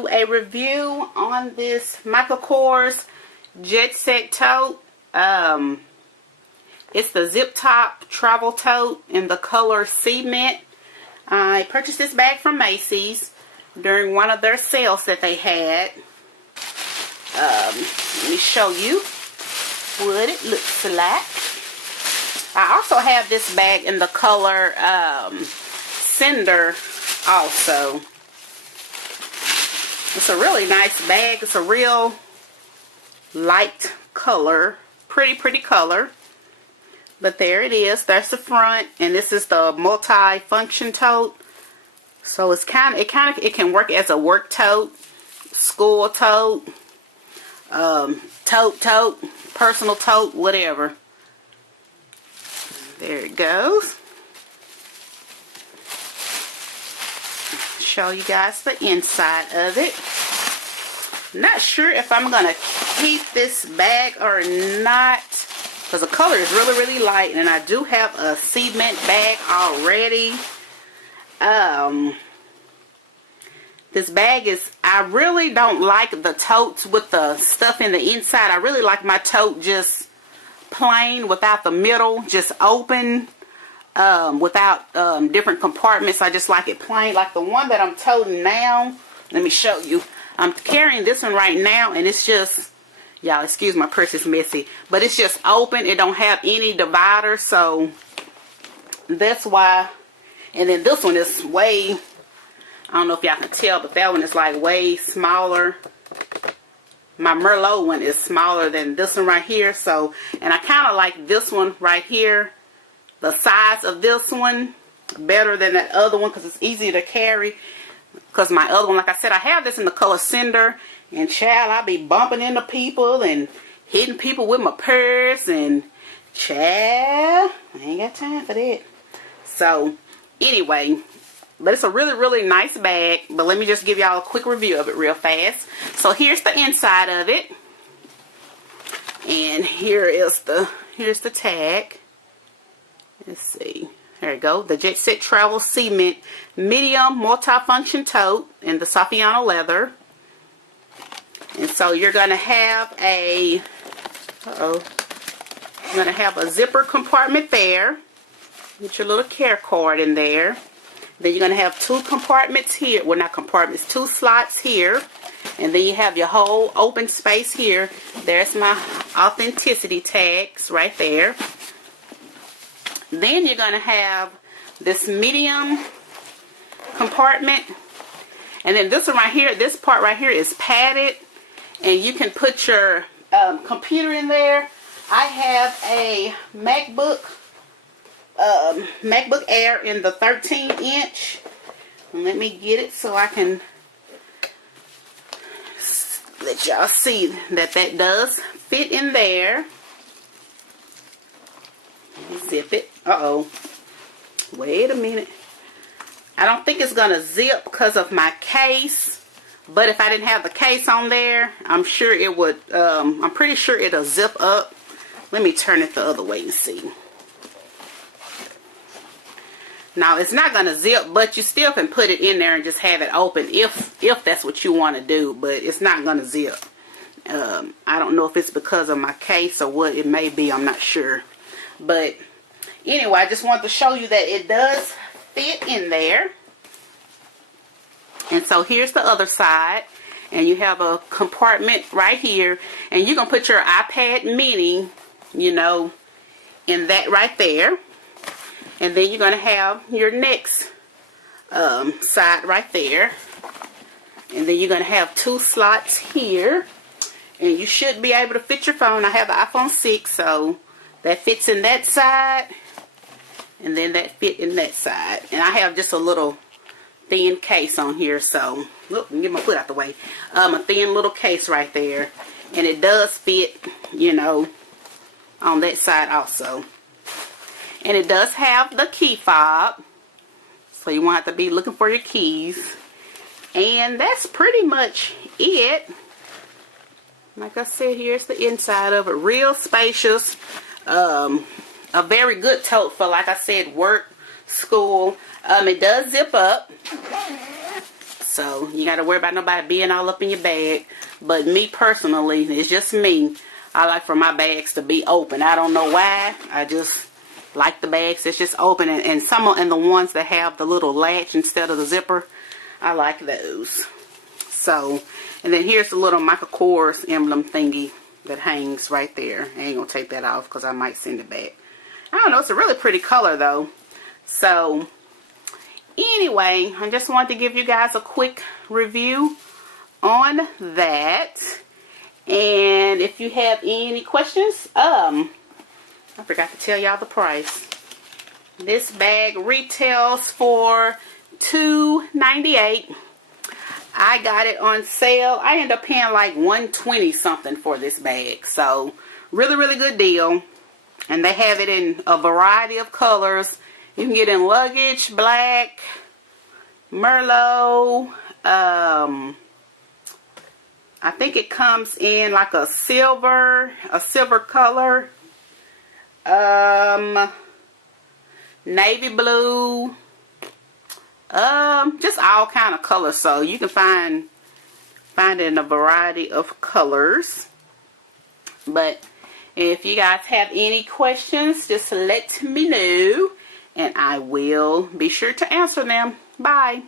do a review on this Michael Kors Jet Set Tote. It's the zip top travel tote in the color Cement. I purchased this bag from Macy's during one of their sales that they had. Let me show you what it looks like. I also have this bag in the color Cinder also. It's a really nice bag. It's a real light color. Pretty color. But there it is. That's the front, and this is the multi-function tote. So it can work as a work tote, school tote, tote, personal tote, whatever. There it goes. Show you guys the inside of it. Not sure if I'm gonna keep this bag or not, because the color is really light, and I do have a cement bag already. This bag is, I really don't like the totes with the stuff in the inside. I really like my tote just plain, without the middle, just open, without different compartments. I just like it plain, like the one that I'm toting now. Let me show you. I'm carrying this one right now, and it's just, y'all excuse my purse, is messy, but it's just open. It don't have any divider, so that's why. And then this one is way, I don't know if y'all can tell, but that one is like way smaller. My Merlot one is smaller than this one right here. So, and I kind of like this one right here, the size of this one, better than that other one, because it's easier to carry. Because my other one, like I said, I have this in the color Cinder, and child, I be bumping into people and hitting people with my purse, and child, I ain't got time for that. So anyway, but it's a really nice bag. But let me just give y'all a quick review of it real fast. So here's the inside of it, and here's the tag. Let's see. There you go. The Jet Set Travel Cement Medium Multifunction Tote in the Saffiano leather. And so you're going to have a, you're going to have a zipper compartment there. Get your little care card in there. Then you're going to have two compartments here. Well, not compartments, two slots here. And then you have your whole open space here. There's my authenticity tags right there. Then you're going to have this medium compartment. And then this one right here, this part right here is padded. And you can put your computer in there. I have a MacBook Air in the 13-inch. Let me get it so I can let y'all see that that does fit in there. Zip it. Wait a minute. I don't think it's gonna zip because of my case, but if I didn't have the case on there, I'm sure it would. I'm pretty sure it'll zip up. Let me turn it the other way and see. Now it's not gonna zip, but you still can put it in there and just have it open if that's what you want to do, but it's not gonna zip. I don't know if it's because of my case or what it may be. I'm not sure. But anyway, I just wanted to show you that it does fit in there. And so here's the other side. And you have a compartment right here. And you can put your iPad mini, you know, in that right there. And then you're going to have your next side right there. And then you're going to have two slots here. And you should be able to fit your phone. I have the iPhone 6, so that fits in that side, and then that fit in that side. And I have just a little thin case on here, so look, get my foot out the way. A thin little case right there, and it does fit, you know, on that side also. And it does have the key fob, so you won't have to be looking for your keys. And that's pretty much it. Like I said, here's the inside of it. Real spacious. A very good tote for, like I said, work, school. It does zip up. So you got to worry about nobody being all up in your bag. But me personally, it's just me. I like for my bags to be open. I don't know why. I just like the bags that's just open. And the ones that have the little latch instead of the zipper, I like those. So, and then here's the little Michael Kors emblem thingy that hangs right there. I ain't going to take that off because I might send it back. I don't know. It's a really pretty color though. So, anyway, I just wanted to give you guys a quick review on that. And if you have any questions, I forgot to tell y'all the price. This bag retails for $2.98. I got it on sale. I ended up paying like $120 something for this bag. So, really, really good deal. And they have it in a variety of colors. You can get in luggage, black, Merlot. I think it comes in like a silver color. Navy blue. Just all kind of colors. So you can find it in a variety of colors. But if you guys have any questions, just let me know. And I will be sure to answer them. Bye.